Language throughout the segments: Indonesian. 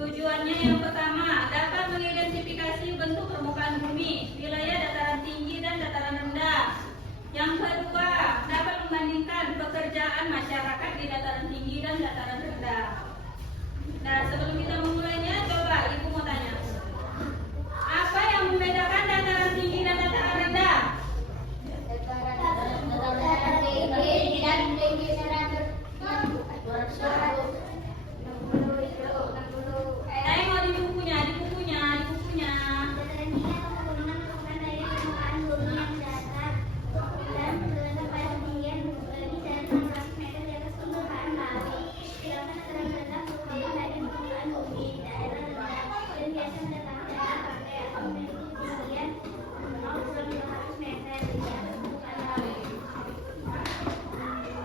Tujuannya yang pertama, dapat mengidentifikasi bentuk permukaan bumi, wilayah dataran tinggi dan dataran rendah. Yang kedua, dapat membandingkan pekerjaan masyarakat di dataran tinggi dan dataran rendah. Nah, sebelum kita memulainya, coba Ibu mau tanya. Apa yang membedakan dataran tinggi dan dataran rendah? Dataran tinggi dan Tengok di bukunya.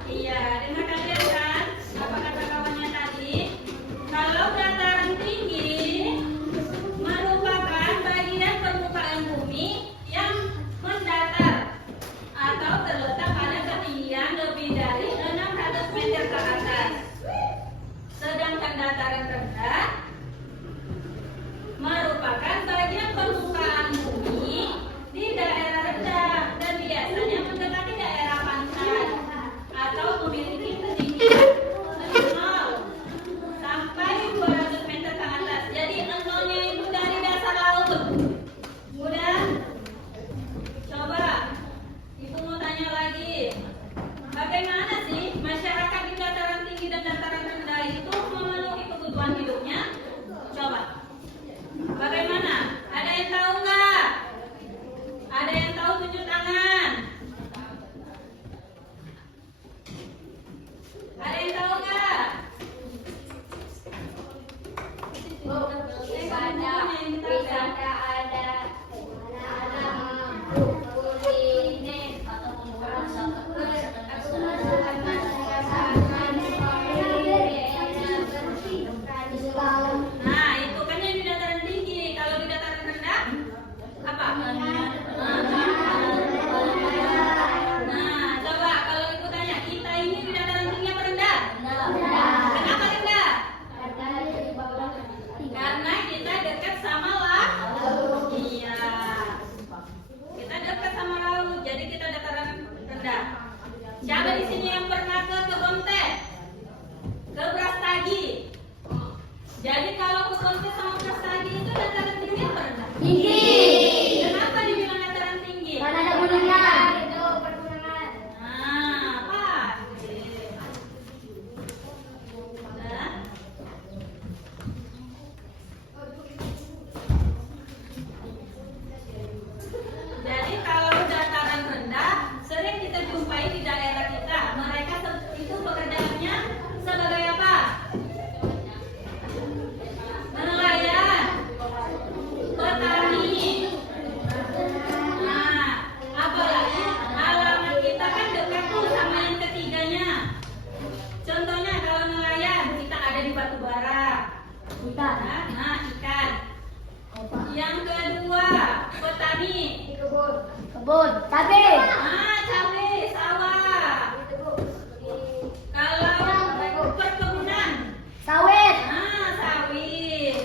Iya, dengar kalian kan? Apa kata kawannya tadi? Kalau dataran tinggi merupakan bagian permukaan bumi yang mendatar atau terletak pada ketinggian lebih dari 600 meter ke atas. Sedangkan dataran rendah merupakan bagian permukaan bumi di daerah rendah dan biasanya mendekati daerah pantai atau memiliki ketinggian 0 sampai 200 meter ke atas. Jadi nolnya itu dari dasar laut. Udah? Coba Ibu mau tanya lagi. Bagaimana sih masyarakat di dataran tinggi dan dataran rendah itu memenuhi kebutuhan hidupnya? Coba. Bagaimana? Ada yang tahu nggak? Ada yang tahu, tunjuk tangan. Ada yang tahu nggak? wisata ada kuliner ataupun Nah, itu kan yang di dataran tinggi. Kalau di dataran rendah, apa? Nah, coba kalau Ibu tanya, kita ini di dataran tinggi apa rendah? Kenapa rendah? Karena kita dekat sama laut. Iya. Kita dekat sama laut, jadi kita dataran rendah. Siapa di sini yang pernah ke kebun teh? Ke Brastagi? Jadi kalau ke kebun teh sama Brastagi itu dataran tinggi apa rendah? Kenapa dibilang dataran tinggi? Karena ada gunungan. Itu pergunungan. Nah, pas. Udah. Jadi kalau dataran rendah sering kita jumpai di daerah kita. Mereka itu pekerjaannya sebagai apa? Nelayan, petani. Nah, apalagi alamat kita kan dekat tuh sama yang ketiganya. Contohnya kalau nelayan kita ada di batu bara. Nah, ikan. Yang kedua, petani. Kebun, cabai. Ah, cabai, sawah. Kalau perkebunan, Sawit. ah, sawit.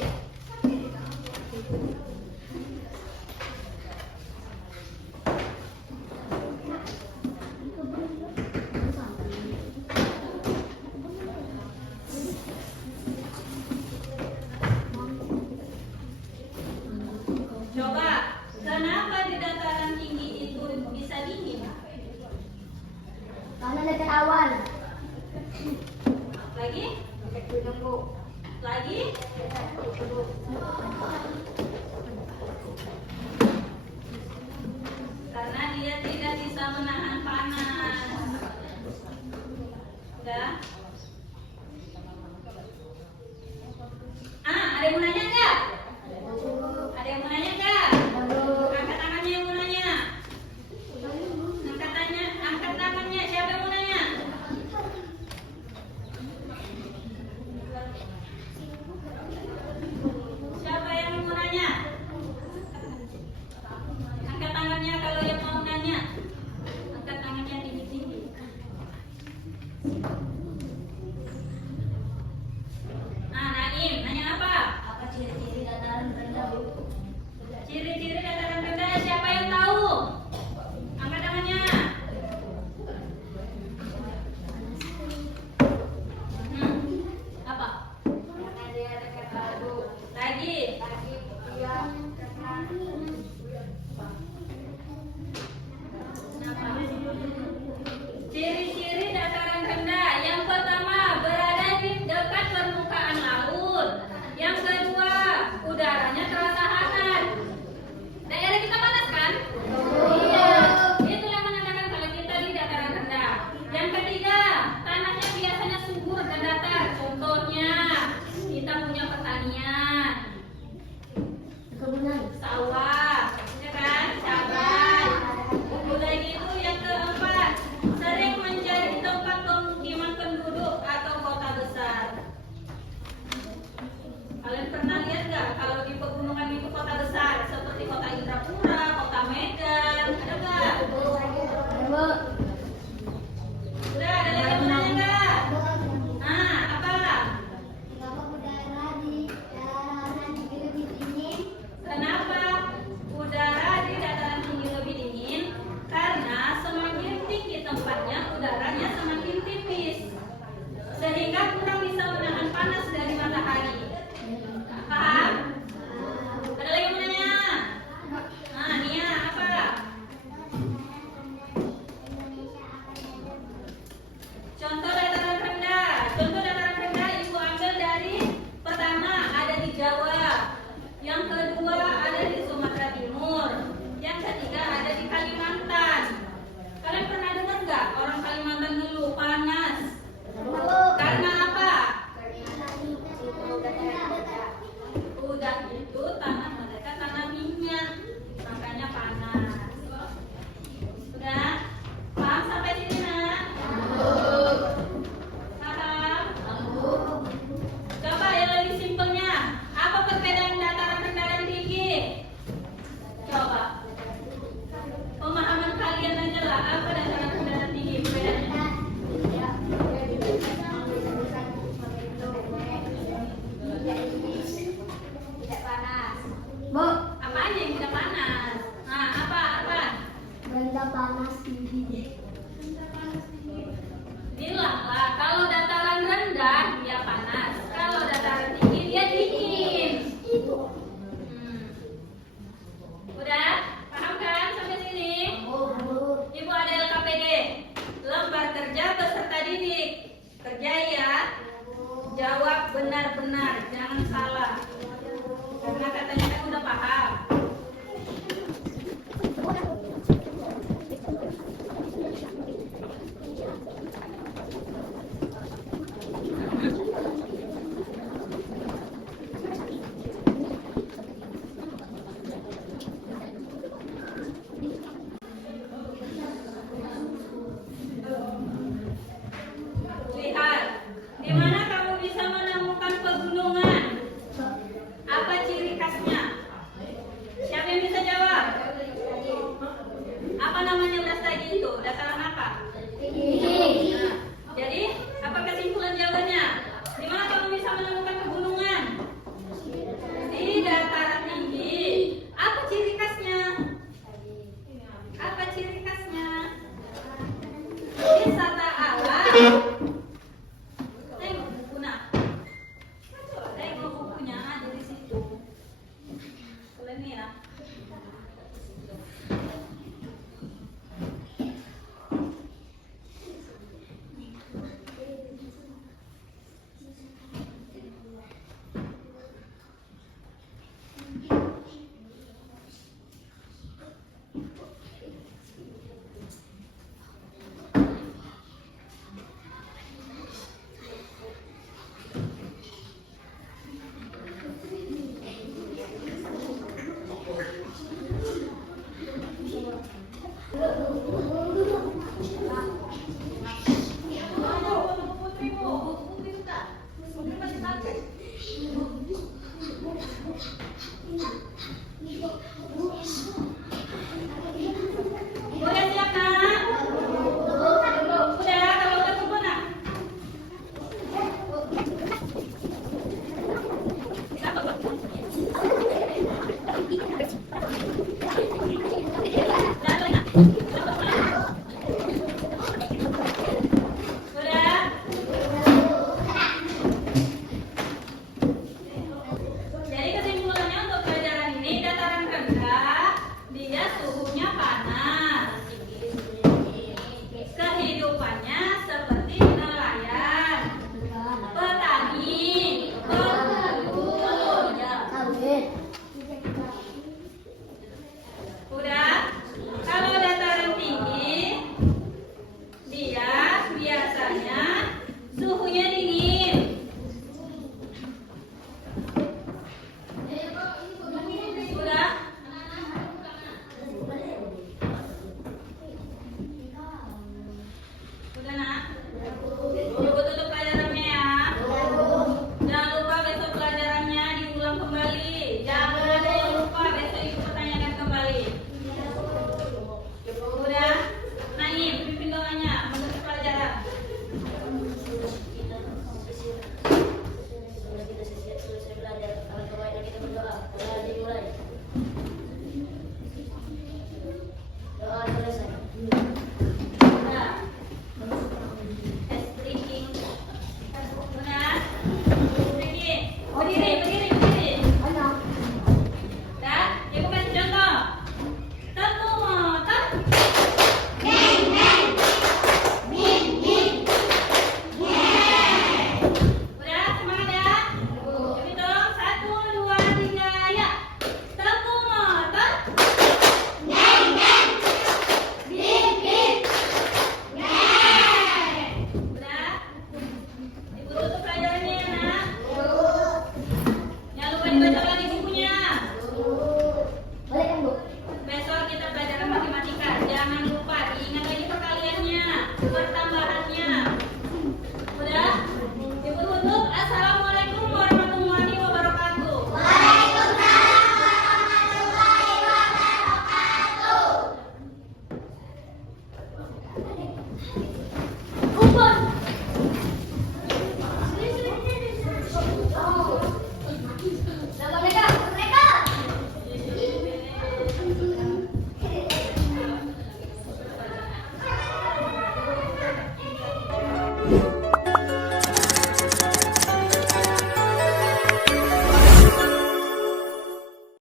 Coba, kenapa di dataran tinggi itu bisa dingin? Karena dekat awan. Lagi? Lagi? Karena dia tidak bisa menahan panas. Udah? Ada yang mau nanya nggak? Ada yang mau nanya nggak? Angkat tangannya yang mau nanya. Angkat tangannya. Siapa yang mau nanya? Siapa yang mau nanya? Angkat tangannya kalau yang mau nanya. Angkat tangannya